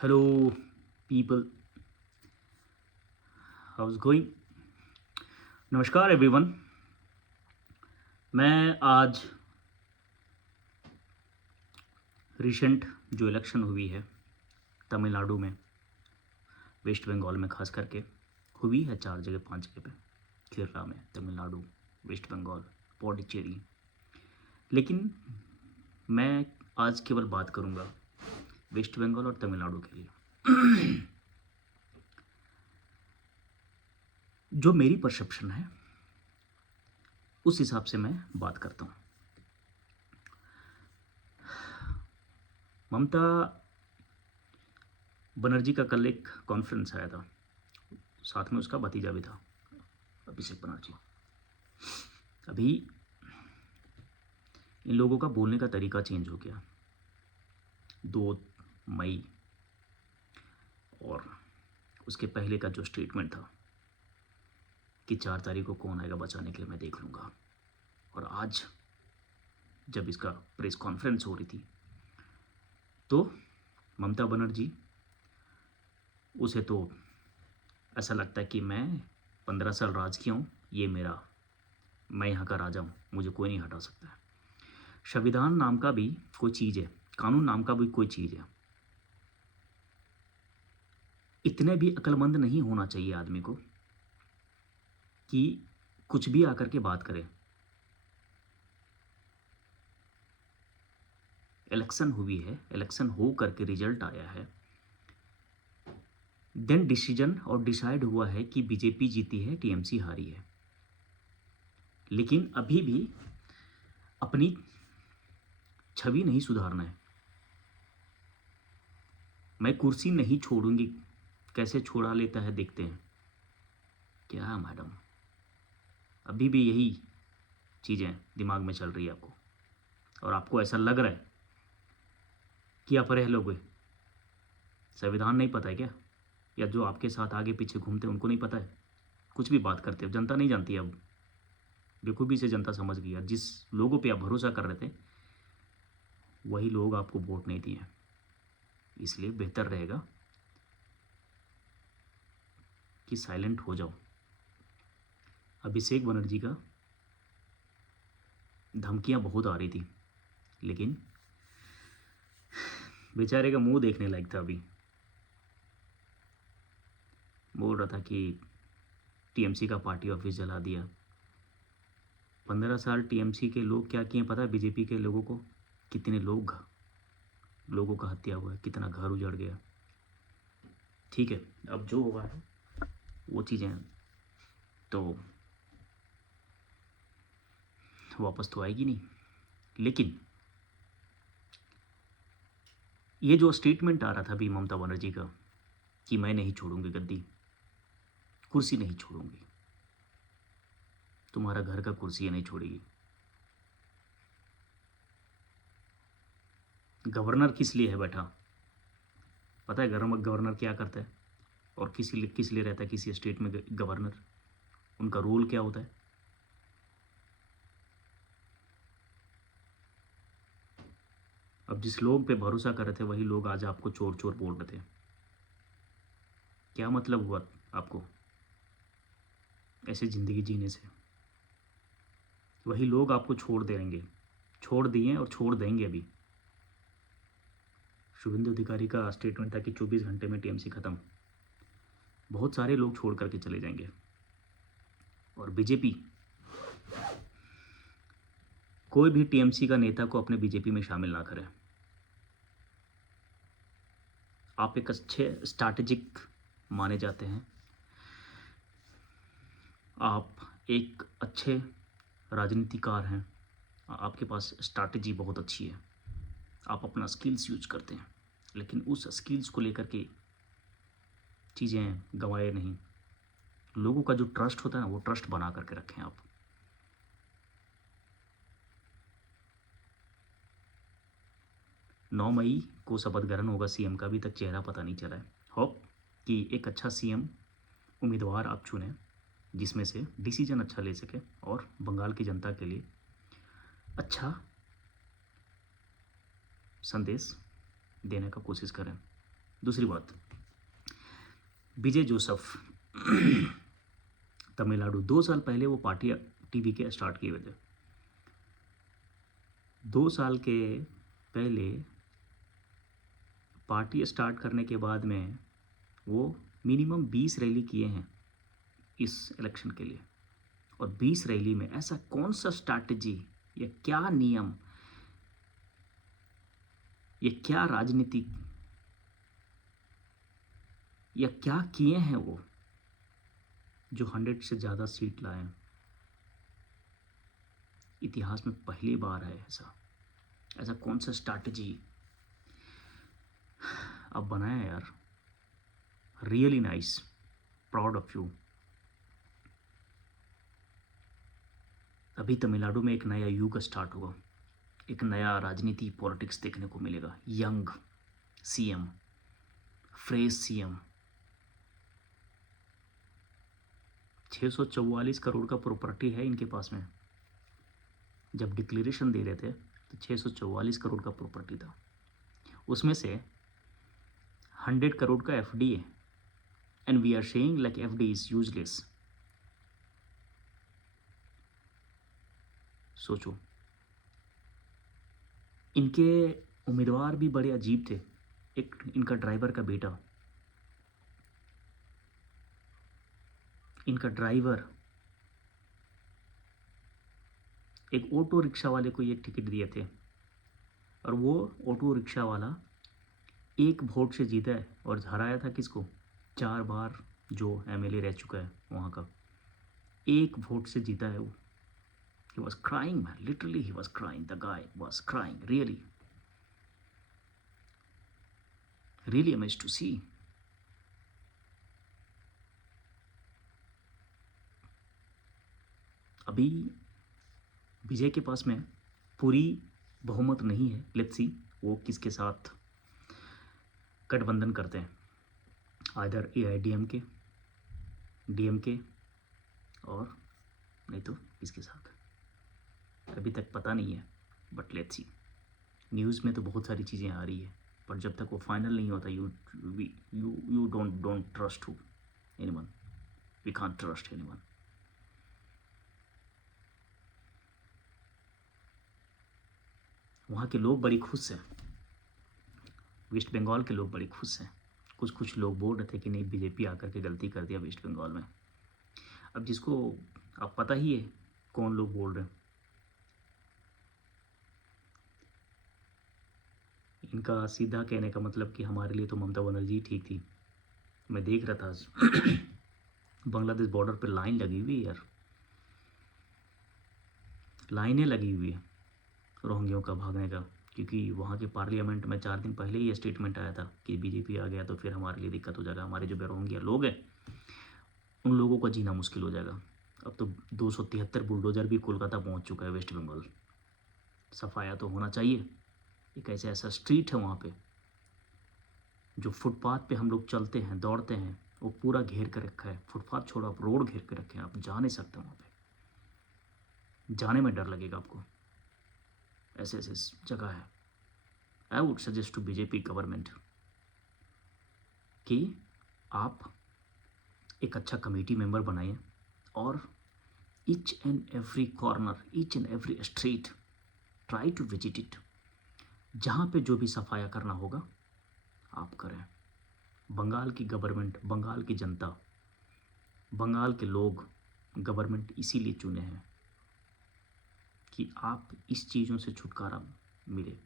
Hello, people. How's going? नमस्कार everyone. मैं आज रिसेंट जो इलेक्शन हुई है तमिलनाडु में, वेस्ट बंगाल में खास करके हुई है, 4 जगह 5 जगह पे, केरला में, तमिलनाडु, वेस्ट बंगाल, पौंडीचेरी। लेकिन मैं आज केवल बात करूंगा वेस्ट बंगाल और तमिलनाडु के लिए। जो मेरी परसेप्शन है उस हिसाब से मैं बात करता हूँ। ममता बनर्जी का कल एक कॉन्फ्रेंस आया था, साथ में उसका भतीजा भी था, अभिषेक बनर्जी। अभी इन लोगों का बोलने का तरीका चेंज हो गया। 2 मई और उसके पहले का जो स्टेटमेंट था कि 4 तारीख को कौन आएगा बचाने के लिए, मैं देख लूँगा। और आज जब इसका प्रेस कॉन्फ्रेंस हो रही थी तो ममता बनर्जी, उसे तो ऐसा लगता है कि मैं 15 साल राज किया हूँ, ये मेरा, मैं यहाँ का राजा हूँ, मुझे कोई नहीं हटा सकता है। संविधान नाम का भी कोई चीज़ है, कानून नाम का भी कोई चीज़ है। इतने भी अक्लमंद नहीं होना चाहिए आदमी को कि कुछ भी आकर के बात करे। इलेक्शन हुई है, इलेक्शन हो करके रिजल्ट आया है, देन डिसीजन और डिसाइड हुआ है कि बीजेपी जीती है, टीएमसी हारी है। लेकिन अभी भी अपनी छवि नहीं सुधारना है। मैं कुर्सी नहीं छोड़ूंगी, कैसे छोड़ा लेता है देखते हैं। क्या मैडम, अभी भी यही चीज़ें दिमाग में चल रही है आपको, और आपको ऐसा लग रहा है कि आप रह लोगे। संविधान नहीं पता है क्या? या जो आपके साथ आगे पीछे घूमते हैं उनको नहीं पता है? कुछ भी बात करते हो, जनता नहीं जानती अब, बेखूबी से जनता समझ गई। और जिस लोगों पे आप भरोसा कर रहे थे वही लोग आपको वोट नहीं दिए। इसलिए बेहतर रहेगा कि साइलेंट हो जाओ। अभिषेक बनर्जी का धमकियां बहुत आ रही थी, लेकिन बेचारे का मुंह देखने लायक था। अभी बोल रहा था कि टीएमसी का पार्टी ऑफिस जला दिया। 15 साल टीएमसी के लोग क्या किए पता है? बीजेपी के लोगों को कितने लोगों का हत्या हुआ है, कितना घर उजड़ गया। ठीक है, अब जो हुआ है वो चीज़ें तो वापस तो आएगी नहीं। लेकिन ये जो स्टेटमेंट आ रहा था अभी ममता बनर्जी का कि मैं नहीं छोड़ूंगी गद्दी, कुर्सी नहीं छोड़ूंगी, तुम्हारा घर का कुर्सी ये नहीं छोड़ेगी। गवर्नर किस लिए है बैठा पता है? गवर्नर क्या करता है और किस लिए रहता है किसी स्टेट में गवर्नर? उनका रोल क्या होता है? अब जिस लोग पे भरोसा कर रहे थे वही लोग आज आपको चोर चोर बोल रहे थे। क्या मतलब हुआ आपको ऐसे ज़िंदगी जीने से? वही लोग आपको छोड़ देंगे, छोड़ दिए और छोड़ देंगे। अभी शुभेंदु अधिकारी का स्टेटमेंट था कि 24 घंटे में टीएमसी ख़त्म। बहुत सारे लोग छोड़ करके चले जाएंगे और बीजेपी, कोई भी टीएमसी का नेता को अपने बीजेपी में शामिल ना करे। आप एक अच्छे स्ट्रैटेजिक माने जाते हैं, आप एक अच्छे राजनीतिकार हैं, आपके पास स्ट्रैटेजी बहुत अच्छी है, आप अपना स्किल्स यूज करते हैं, लेकिन उस स्किल्स को लेकर के चीज़ें गंवाए नहीं। लोगों का जो ट्रस्ट होता है ना, वो ट्रस्ट बना करके रखें आप। 9 मई को शपथ ग्रहण होगा सीएम का, अभी तक चेहरा पता नहीं चला है। होप कि एक अच्छा सीएम उम्मीदवार आप चुनें जिसमें से डिसीजन अच्छा ले सके और बंगाल की जनता के लिए अच्छा संदेश देने का कोशिश करें। दूसरी बात, विजय जोसेफ तमिलनाडु, 2 साल पहले वो पार्टी टीवी के स्टार्ट किए हुए थे। 2 साल के पहले पार्टी स्टार्ट करने के बाद में वो मिनिमम 20 रैली किए हैं इस इलेक्शन के लिए। और 20 रैली में ऐसा कौन सा स्ट्रैटेजी या क्या नियम या क्या राजनीति या क्या किए हैं वो जो 100 से ज़्यादा सीट लाए। इतिहास में पहली बार है ऐसा। ऐसा कौन सा स्ट्रैटेजी अब बनाया यार। Really nice, proud of you. अभी तमिलनाडु में एक नया युग स्टार्ट होगा, एक नया राजनीति पॉलिटिक्स देखने को मिलेगा। Young CM, fresh CM. 644 crore का प्रॉपर्टी है इनके पास में। जब डिक्लेरेशन दे रहे थे तो 644 करोड़ का प्रॉपर्टी था, उसमें से 100 करोड़ का एफडी है। And we are saying like FD is useless. सोचो, इनके उम्मीदवार भी बड़े अजीब थे। एक इनका ड्राइवर का बेटा, इनका ड्राइवर एक ऑटो रिक्शा वाले को ये टिकट दिए थे, और वो ऑटो रिक्शा वाला एक वोट से जीता है। और हराया था किसको? 4 बार जो एमएलए रह चुका है वहाँ का, एक वोट से जीता है वो। He was crying, man. Literally, he was crying. The guy was crying. Really, really amazed to see. अभी विजय के पास में पूरी बहुमत नहीं है। लेट्स सी वो किसके साथ गठबंधन करते हैं, आइदर एआईडीएमके, डीएमके, और नहीं तो किसके साथ, अभी तक पता नहीं है। बट लेट्स सी, न्यूज़ में तो बहुत सारी चीज़ें आ रही है, पर जब तक वो फाइनल नहीं होता, you don't trust to anyone. We can't trust anyone. वहाँ के लोग बड़ी खुश हैं, वेस्ट बंगाल के लोग बड़े खुश हैं। कुछ लोग बोल रहे थे कि नहीं, बीजेपी आकर के गलती कर दिया वेस्ट बंगाल में। अब जिसको अब पता ही है कौन लोग बोल रहे हैं। इनका सीधा कहने का मतलब कि हमारे लिए तो ममता बनर्जी ठीक थी। मैं देख रहा था आज बांग्लादेश बॉर्डर पर लाइन लगी हुई है यार, लाइनें लगी हुई है रोहिंग्यों का भागने का। क्योंकि वहाँ के पार्लियामेंट में 4 दिन पहले ही स्टेटमेंट आया था कि बीजेपी आ गया तो फिर हमारे लिए दिक्कत हो जाएगा, हमारे जो रोहिंग्या लोग हैं उन लोगों का जीना मुश्किल हो जाएगा। अब तो 273 बुलडोजर भी कोलकाता पहुँच चुका है वेस्ट बंगाल। सफाया तो होना चाहिए। एक ऐसा स्ट्रीट है वहाँ पे, जो फुटपाथ पे हम लोग चलते हैं दौड़ते हैं, वो पूरा घेर कर रखा है। फुटपाथ छोड़ो, आप रोड घेर कर रखे हैं, आप जा नहीं सकते वहाँ पे, जाने में डर लगेगा आपको। ऐसे ऐसे जगह है। I would suggest to BJP government कि आप एक अच्छा कमेटी मेंबर बनाइए, और each and every corner, each and every street, try to visit it. जहाँ पे जो भी सफाया करना होगा आप करें। बंगाल की गवर्नमेंट, बंगाल की जनता, बंगाल के लोग गवर्नमेंट इसीलिए चुने हैं कि आप इस चीज़ों से छुटकारा मिले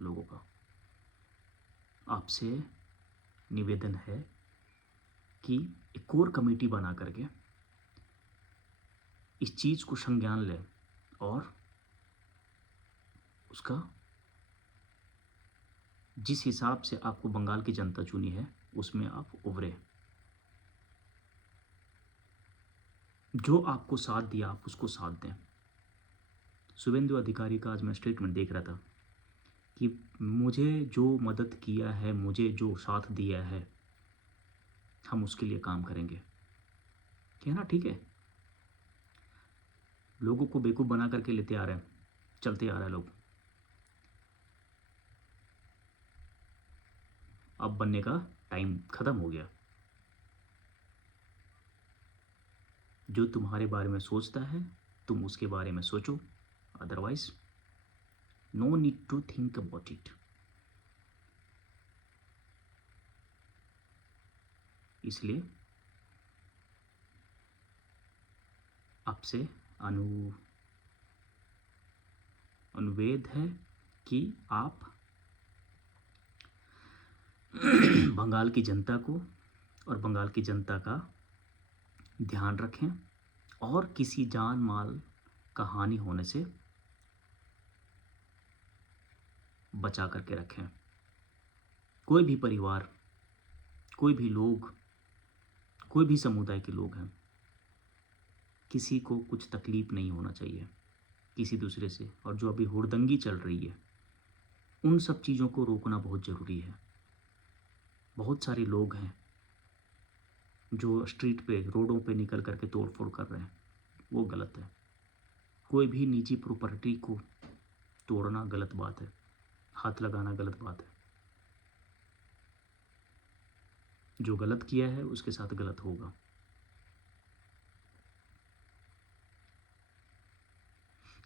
लोगों का। आपसे निवेदन है कि एक कोर कमेटी बना करके इस चीज़ को संज्ञान लें, और उसका जिस हिसाब से आपको बंगाल की जनता चुनी है उसमें आप उभरे। जो आपको साथ दिया आप उसको साथ दें। शुभेंदु अधिकारी का आज मैं स्टेटमेंट देख रहा था कि मुझे जो मदद किया है, मुझे जो साथ दिया है, हम उसके लिए काम करेंगे। कहना ठीक है, लोगों को बेवकूफ़ बना करके लेते आ रहे हैं, चलते आ रहे हैं लोग। अब बनने का टाइम ख़त्म हो गया। जो तुम्हारे बारे में सोचता है तुम उसके बारे में सोचो, otherwise no need to think about it. इसलिए आपसे अनुवेद है कि आप बंगाल की जनता को और बंगाल की जनता का ध्यान रखें और किसी जान माल का हानि होने से बचा करके रखें। कोई भी परिवार, कोई भी लोग, कोई भी समुदाय के लोग हैं, किसी को कुछ तकलीफ़ नहीं होना चाहिए किसी दूसरे से। और जो अभी हुड़दंगी चल रही है उन सब चीज़ों को रोकना बहुत ज़रूरी है। बहुत सारे लोग हैं जो स्ट्रीट पे, रोडों पे निकल करके तोड़ फोड़ कर रहे हैं, वो गलत है। कोई भी निजी प्रॉपर्टी को तोड़ना गलत बात है, हाथ लगाना गलत बात है। जो गलत किया है उसके साथ गलत होगा।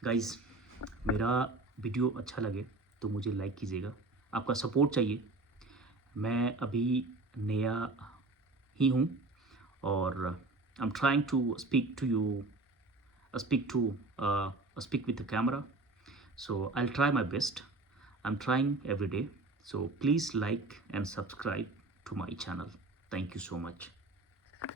गाइस, मेरा वीडियो अच्छा लगे तो मुझे लाइक कीजिएगा, आपका सपोर्ट चाहिए। मैं अभी नया ही हूँ और I am trying to speak to you, speak with the camera. So I'll try my best. I'm trying every day. So please like and subscribe to my channel. Thank you so much.